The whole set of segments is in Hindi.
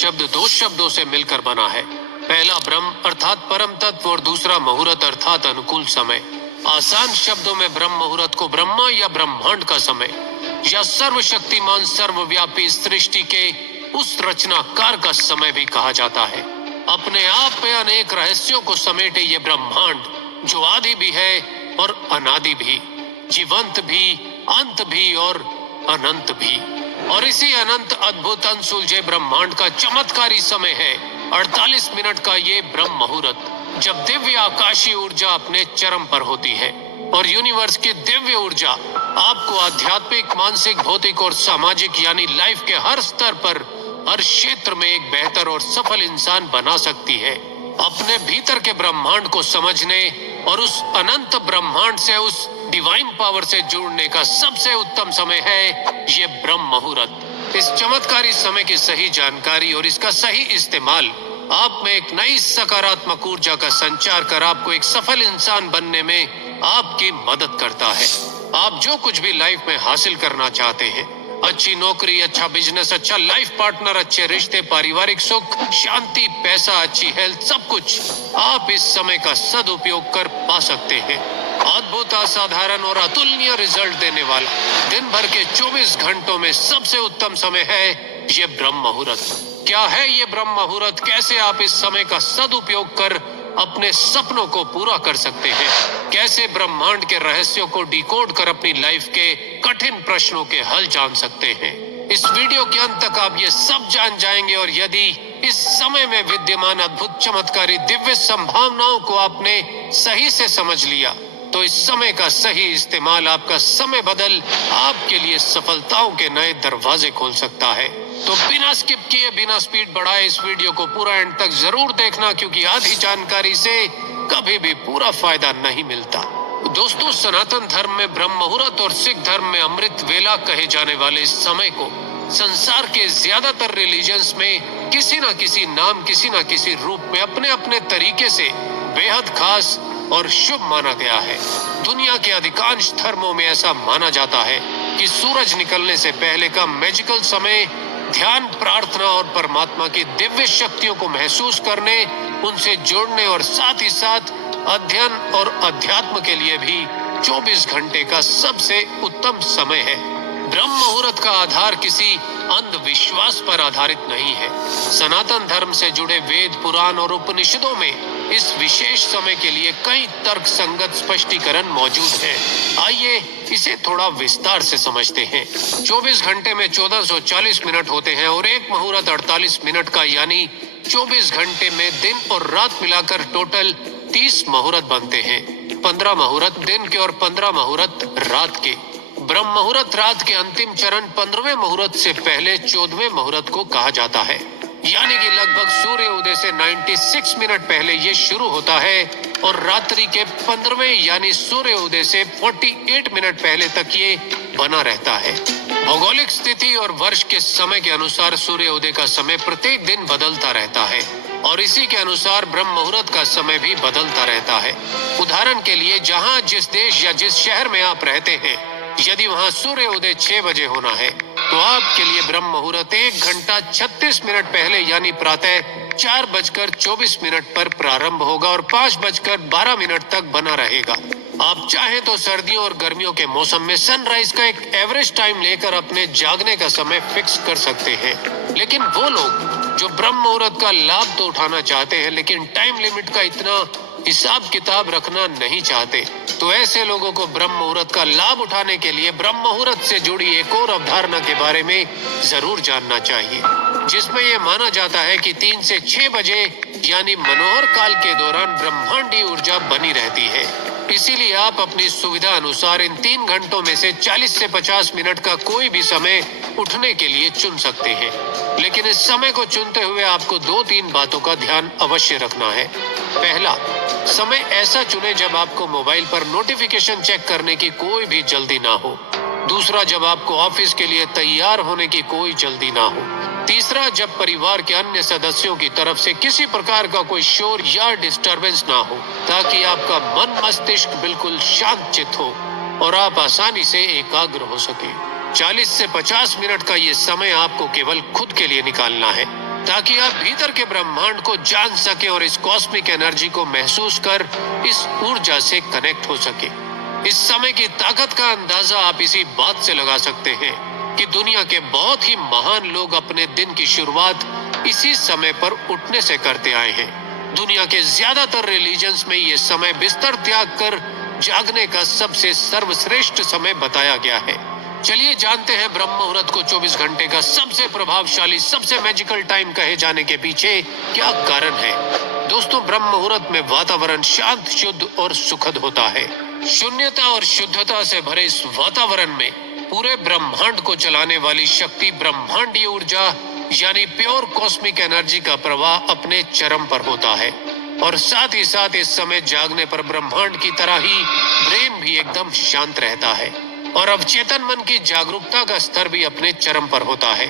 शब्द दो शब्दों से मिलकर बना है। पहला ब्रह्म अर्थात परम तत्व और दूसरा मुहूर्त अर्थात अनुकूल समय। आसान शब्दों में ब्रह्म मुहूर्त को ब्रह्मा या ब्रह्मांड का समय या सर्वशक्तिमान सर्वव्यापी सृष्टि के उस रचनाकार का समय भी कहा जाता है। अपने आप में अनेक रहस्यों को समेटे ये ब्रह्मांड जो आदि भी है और अनादि भी, जीवंत भी, अंत भी और अनंत भी, और इसी अनंत अद्भुत अनसुलझे ब्रह्मांड का चमत्कारी समय है 48 मिनट का ये ब्रह्म मुहूर्त, जब दिव्य आकाशीय ऊर्जा अपने चरम पर होती है और यूनिवर्स की दिव्य ऊर्जा आपको आध्यात्मिक, मानसिक, भौतिक और सामाजिक यानी लाइफ के हर स्तर पर, हर क्षेत्र में एक बेहतर और सफल इंसान बना सकती है। अपने भीतर के ब्रह्मांड को समझने और उस अनंत ब्रह्मांड से, उस डिवाइन पावर से जुड़ने का सबसे उत्तम समय है ये ब्रह्म मुहूर्त। इस चमत्कारी समय की सही जानकारी और इसका सही इस्तेमाल आप में एक नई सकारात्मक ऊर्जा का संचार कर आपको एक सफल इंसान बनने में आपकी मदद करता है। आप जो कुछ भी लाइफ में हासिल करना चाहते हैं, अच्छी नौकरी, अच्छा बिजनेस, अच्छा लाइफ पार्टनर, अच्छे रिश्ते, पारिवारिक सुख, शांति, पैसा, अच्छी हेल्थ, सब कुछ आप इस समय का सदुपयोग कर पा सकते हैं। अद्भुत, असाधारण और अतुलनीय रिजल्ट देने वाला दिन भर के 24 घंटों में सबसे उत्तम समय है ये ब्रह्म मुहूर्त। क्या है ये ब्रह्म मुहूर्त? कैसे आप इस समय का सदुपयोग कर अपने सपनों को पूरा कर सकते हैं? कैसे ब्रह्मांड के रहस्यों को डिकोड कर अपनी लाइफ के कठिन प्रश्नों के हल जान सकते हैं? इस वीडियो के अंत तक आप ये सब जान जाएंगे और यदि इस समय में विद्यमान अद्भुत, चमत्कारी, दिव्य संभावनाओं को आपने सही से समझ लिया तो इस समय का सही इस्तेमाल आपका समय बदल आपके लिए सफलताओं के नए दरवाजे खोल सकता है। तो बिना स्किप किए, बिना स्पीड बढ़ाए इस वीडियो को पूरा एंड तक जरूर देखना, क्योंकि आधी जानकारी से कभी भी पूरा फायदा नहीं मिलता। दोस्तों, सनातन धर्म में ब्रह्म मुहूर्त और सिख धर्म में अमृत वेला कहे जाने वाले इस समय को संसार के ज्यादातर रिलीजन्स में किसी न किसी नाम, किसी न किसी रूप में अपने अपने तरीके से बेहद खास और शुभ माना गया है। दुनिया के अधिकांश धर्मों में ऐसा माना जाता है कि सूरज निकलने से पहले का मैजिकल समय ध्यान, प्रार्थना और परमात्मा की दिव्य शक्तियों को महसूस करने, उनसे जोड़ने और साथ ही साथ अध्ययन और अध्यात्म के लिए भी 24 घंटे का सबसे उत्तम समय है। ब्रह्म मुहूर्त का आधार किसी अंधविश्वास पर आधारित नहीं है। सनातन धर्म से जुड़े वेद, पुराण और उपनिषदों में इस विशेष समय के लिए कई तर्क संगत स्पष्टीकरण मौजूद हैं। आइए इसे थोड़ा विस्तार से समझते हैं। 24 घंटे में 1440 मिनट होते हैं और एक मुहूर्त 48 मिनट का, यानी 24 घंटे में दिन और रात मिलाकर टोटल 30 मुहूर्त बनते हैं। 15 मुहूर्त दिन के और 15 मुहूर्त रात के। ब्रह्म मुहूर्त रात के अंतिम चरण 15वें मुहूर्त से पहले 14वें मुहूर्त को कहा जाता है, यानी कि लगभग सूर्य उदय से 96 मिनट पहले ये शुरू होता है और रात्रि के 15वें यानी सूर्य उदय से 48 मिनट पहले तक ये बना रहता है। भौगोलिक स्थिति और वर्ष के समय के अनुसार सूर्य उदय का समय प्रत्येक दिन बदलता रहता है और इसी के अनुसार ब्रह्म मुहूर्त का समय भी बदलता रहता है। उदाहरण के लिए, जहाँ जिस देश या जिस शहर में आप रहते हैं, यदि वहाँ सूर्य उदय 6 बजे होना है तो आपके लिए ब्रह्म मुहूर्त 1 घंटा 36 मिनट पहले यानी प्रातः 4:24 पर प्रारंभ होगा और 5:12 तक बना रहेगा। आप चाहें तो सर्दियों और गर्मियों के मौसम में सनराइज का एक एवरेज टाइम लेकर अपने जागने का समय फिक्स कर सकते हैं। लेकिन वो लोग जो ब्रह्म मुहूर्त का लाभ तो उठाना चाहते हैं लेकिन टाइम लिमिट का इतना हिसाब किताब रखना नहीं चाहते, तो ऐसे लोगों को ब्रह्म मुहूर्त का लाभ उठाने के लिए ब्रह्म मुहूर्त से जुड़ी एक और अवधारणा के बारे में जरूर जानना चाहिए, जिसमें यह माना जाता है कि 3 से 6 बजे यानी मनोहर काल के दौरान ब्रह्मांडी ऊर्जा बनी रहती है। इसीलिए आप अपनी सुविधा अनुसार इन 3 घंटों में से 40 से 50 मिनट का कोई भी समय उठने के लिए चुन सकते हैं। लेकिन इस समय को चुनते हुए आपको 2-3 बातों का ध्यान अवश्य रखना है। पहला, समय ऐसा चुने जब आपको मोबाइल पर नोटिफिकेशन चेक करने की कोई भी जल्दी ना हो। दूसरा, जब आपको ऑफिस के लिए तैयार होने की कोई जल्दी ना हो। तीसरा, जब परिवार के अन्य सदस्यों की तरफ से किसी प्रकार का कोई शोर या डिस्टरबेंस ना हो, ताकि आपका मन मस्तिष्क बिल्कुल शांत चित्त हो और आप आसानी से एकाग्र हो सके। 40 से 50 मिनट का ये समय आपको केवल खुद के लिए निकालना है। ताकि आप भीतर के ब्रह्मांड को जान सके और इस कॉस्मिक एनर्जी को महसूस कर इस ऊर्जा से कनेक्ट हो सके। इस समय की ताकत का अंदाजा आप इसी बात से लगा सकते हैं कि दुनिया के बहुत ही महान लोग अपने दिन की शुरुआत इसी समय पर उठने से करते आए हैं। दुनिया के ज्यादातर रिलीजन्स में ये समय बिस्तर त्याग कर जागने का सबसे सर्वश्रेष्ठ समय बताया गया है। चलिए जानते हैं ब्रह्म मुहूर्त को 24 घंटे का सबसे प्रभावशाली, सबसे मैजिकल टाइम कहे जाने के पीछे क्या कारण है। दोस्तों, ब्रह्म मुहूर्त में वातावरण शांत, शुद्ध और सुखद होता है। शून्यता और शुद्धता से भरे इस वातावरण में पूरे ब्रह्मांड को चलाने वाली शक्ति, ब्रह्मांडीय ऊर्जा यानी प्योर कॉस्मिक एनर्जी का प्रवाह अपने चरम पर होता है। और साथ ही साथ इस समय जागने पर ब्रह्मांड की तरह ही ब्रेन भी एकदम शांत रहता है और अवचेतन मन की जागरूकता का स्तर भी अपने चरम पर होता है,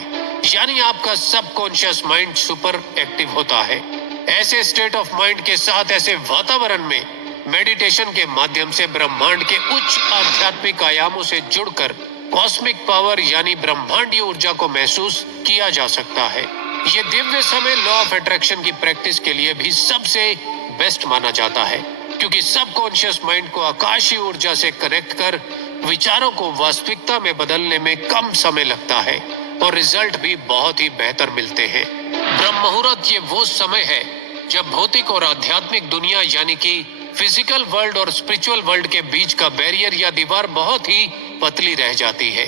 यानी आपका सबकॉन्शियस माइंड सुपर एक्टिव होता है। ऐसे स्टेट ऑफ माइंड के साथ, ऐसे वातावरण में मेडिटेशन के माध्यम से ब्रह्मांड के उच्च आध्यात्मिक आयामों से जुड़कर कॉस्मिक पावर यानी ब्रह्मांडीय ऊर्जा को महसूस किया जा सकता है। ये दिव्य समय लॉ ऑफ अट्रैक्शन की प्रैक्टिस के लिए भी सबसे बेस्ट माना जाता है, क्योंकि सबकॉन्शियस माइंड को आकाशीय ऊर्जा से कनेक्ट कर विचारों को वास्तविकता में बदलने में कम समय लगता है और रिजल्ट भी बहुत ही बेहतर मिलते हैं। ब्रह्म मुहूर्त ये वो समय है जब भौतिक और आध्यात्मिक दुनिया यानी कि फिजिकल वर्ल्ड और स्पिरिचुअल वर्ल्ड के बीच का बैरियर या दीवार बहुत ही पतली रह जाती है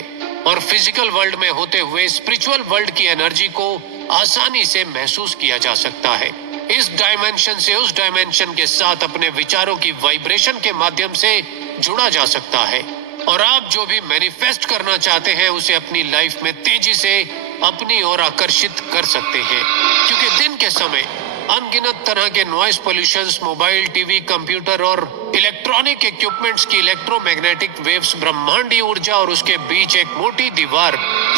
और फिजिकल वर्ल्ड में होते हुए स्पिरिचुअल वर्ल्ड की एनर्जी को आसानी से महसूस किया जा सकता है। इस डायमेंशन से उस डायमेंशन के साथ अपने विचारों की वाइब्रेशन के माध्यम से जुड़ा जा सकता है और आप जो भी मैनिफेस्ट करना चाहते हैं उसे अपनी लाइफ में तेजी से अपनी ओर आकर्षित कर सकते हैं, क्योंकि दिन के समय अनगिनत तरह के noise pollutions, mobile, TV, computer और इलेक्ट्रॉनिक इक्विपमेंट्स की इलेक्ट्रोमैग्नेटिक वेव्स ब्रह्मांडीय ऊर्जा और उसके बीच एक मोटी दीवार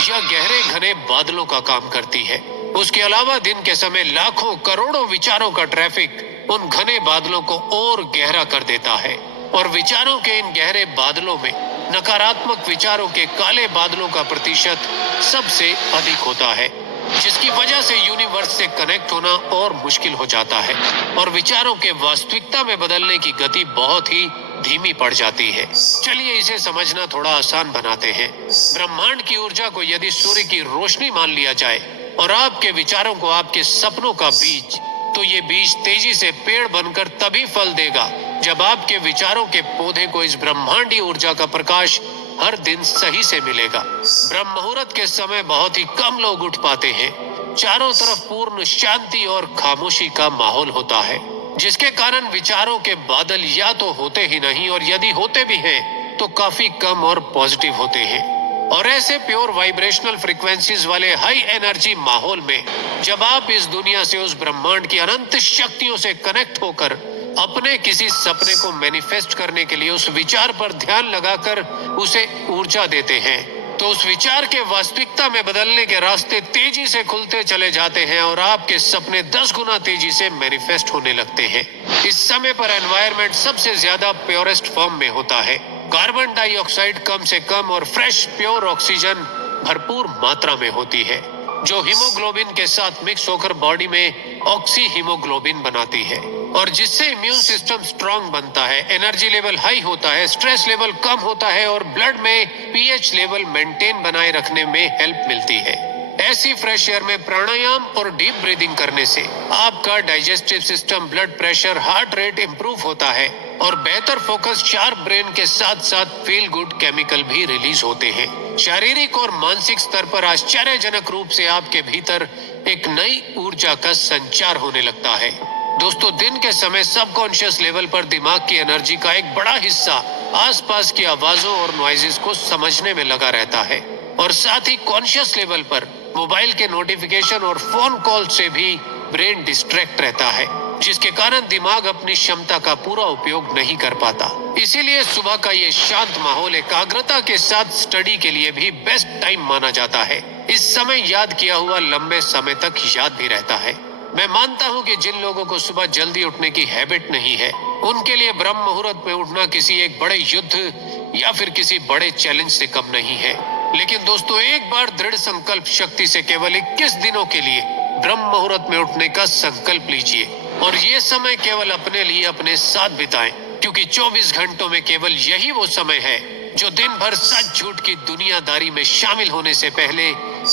या गहरे घने बादलों का काम करती है। उसके अलावा दिन के समय लाखों करोड़ों विचारों का ट्रैफिक उन घने बादलों को और गहरा कर देता है और विचारों के इन गहरे बादलों में नकारात्मक विचारों के काले बादलों का प्रतिशत सबसे अधिक होता है, जिसकी वजह से यूनिवर्स से कनेक्ट होना और मुश्किल हो जाता है और विचारों के वास्तविकता में बदलने की गति बहुत ही धीमी पड़ जाती है। चलिए इसे समझना थोड़ा आसान बनाते हैं। ब्रह्मांड की ऊर्जा को यदि सूर्य की रोशनी मान लिया जाए और आपके विचारों को आपके सपनों का बीज, तो ये बीज तेजी से पेड़ बनकर तभी फल देगा जब आपके विचारों के पौधे को इस ब्रह्मांडीय ऊर्जा का प्रकाश हर दिन सही से मिलेगा। ब्रह्म मुहूर्त के समय बहुत ही कम लोग उठ पाते हैं। चारों तरफ पूर्ण शांति और खामोशी का माहौल होता है, जिसके कारण विचारों के बादल या तो होते ही नहीं और यदि होते भी हैं तो काफी कम और पॉजिटिव होते हैं। और ऐसे प्योर वाइब्रेशनल फ्रीक्वेंसीज वाले हाई एनर्जी माहौल में जब आप इस दुनिया से उस ब्रह्मांड की अनंत शक्तियों से कनेक्ट होकर अपने किसी सपने को मैनिफेस्ट करने के लिए उस विचार पर ध्यान लगाकर उसे ऊर्जा देते हैं, तो उस विचार के वास्तविकता में बदलने के रास्ते तेजी से खुलते चले जाते हैं और आपके सपने 10 गुना तेजी से मैनिफेस्ट होने लगते हैं। इस समय पर एनवायरनमेंट सबसे ज्यादा प्योरेस्ट फॉर्म में होता है। कार्बन डाइऑक्साइड कम से कम और फ्रेश प्योर ऑक्सीजन भरपूर मात्रा में होती है, जो हीमोग्लोबिन के साथ मिक्स होकर बॉडी में ऑक्सी हीमोग्लोबिन बनाती है और जिससे इम्यून सिस्टम स्ट्रांग बनता है, एनर्जी लेवल हाई होता है, स्ट्रेस लेवल कम होता है और ब्लड में पीएच लेवल मेंटेन बनाए रखने में हेल्प मिलती है। ऐसी फ्रेश एयर में प्राणायाम और डीप ब्रीदिंग करने से आपका digestive system, blood pressure, heart rate improve होता है और बेहतर फोकस, शार्प ब्रेन के साथ साथ फील गुड केमिकल भी रिलीज होते हैं। शारीरिक और मानसिक स्तर पर आश्चर्यजनक रूप से आपके भीतर एक नई ऊर्जा का संचार होने लगता है। दोस्तों, दिन के समय सबकॉन्शियस लेवल पर दिमाग की एनर्जी का एक बड़ा हिस्सा आसपास की आवाजों और नॉइजेस को समझने में लगा रहता है और साथ ही कॉन्शियस लेवल पर मोबाइल के नोटिफिकेशन और फोन कॉल से भी ब्रेन डिस्ट्रैक्ट रहता है, जिसके कारण दिमाग अपनी क्षमता का पूरा उपयोग नहीं कर पाता। इसीलिए सुबह का ये शांत माहौल एकाग्रता के साथ स्टडी के लिए भी बेस्ट टाइम माना जाता है। इस समय याद किया हुआ लंबे समय तक याद भी रहता है। मैं मानता हूँ कि जिन लोगों को सुबह जल्दी उठने की हैबिट नहीं है, उनके लिए ब्रह्म मुहूर्त में उठना किसी एक बड़े युद्ध या फिर किसी बड़े चैलेंज से कम नहीं है। लेकिन दोस्तों, एक बार दृढ़ संकल्प शक्ति से केवल 21 दिनों के लिए ब्रह्म मुहूर्त में उठने का संकल्प लीजिए और ये समय केवल अपने लिए अपने साथ बिताएं, क्योंकि 24 घंटों में केवल यही वो समय है जो दिन भर सच झूठ की दुनियादारी में शामिल होने से पहले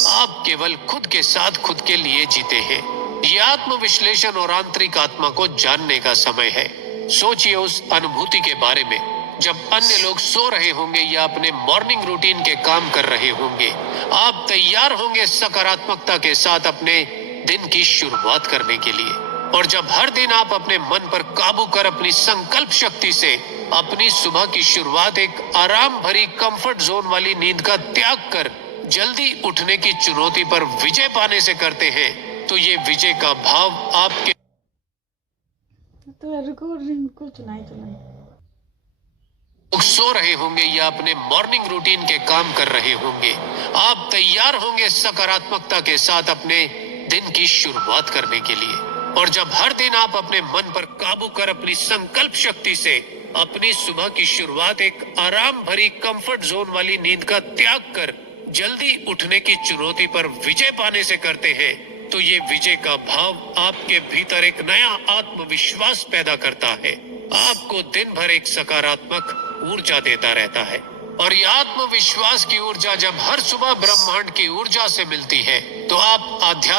आप केवल खुद के साथ खुद के लिए जीते हैं। ये आत्मविश्लेषण और आंतरिक आत्मा को जानने का समय है। सोचिए उस अनुभूति के बारे में जब अन्य लोग सो रहे होंगे या अपने मॉर्निंग रूटीन के काम कर रहे होंगे। आप तैयार होंगे सकारात्मकता के साथ अपने दिन की शुरुआत करने के लिए। और जब हर दिन आप अपने मन पर काबू कर अपनी संकल्प शक्ति से अपनी सुबह की शुरुआत एक आराम भरी कंफर्ट जोन वाली नींद का त्याग कर जल्दी उठने की चुनौती पर विजय पाने से करते हैं, तो ये विजय का भाव आपके रिकॉर्डिंग कुछ नहीं लोग सो रहे होंगे या अपने मॉर्निंग रूटीन के काम कर रहे होंगे। आप तैयार होंगे सकारात्मकता के साथ अपने दिन की शुरुआत करने के लिए। और जब हर दिन आप अपने मन पर काबू कर अपनी संकल्प शक्ति से अपनी सुबह की शुरुआत एक आराम भरी कंफर्ट जोन वाली नींद का त्याग कर जल्दी उठने की चुनौती पर विजय पाने से करते हैं, तो ये विजय का भाव आपके भीतर एक नया आत्मविश्वास पैदा करता है, आपको दिन भर एक सकारात्मक ऊर्जा देता रहता है। और ये आत्मविश्वास की ऊर्जा जब हर सुबह ब्रह्मांड की ऊर्जा से मिलती है, तो आप आध्यात्मिक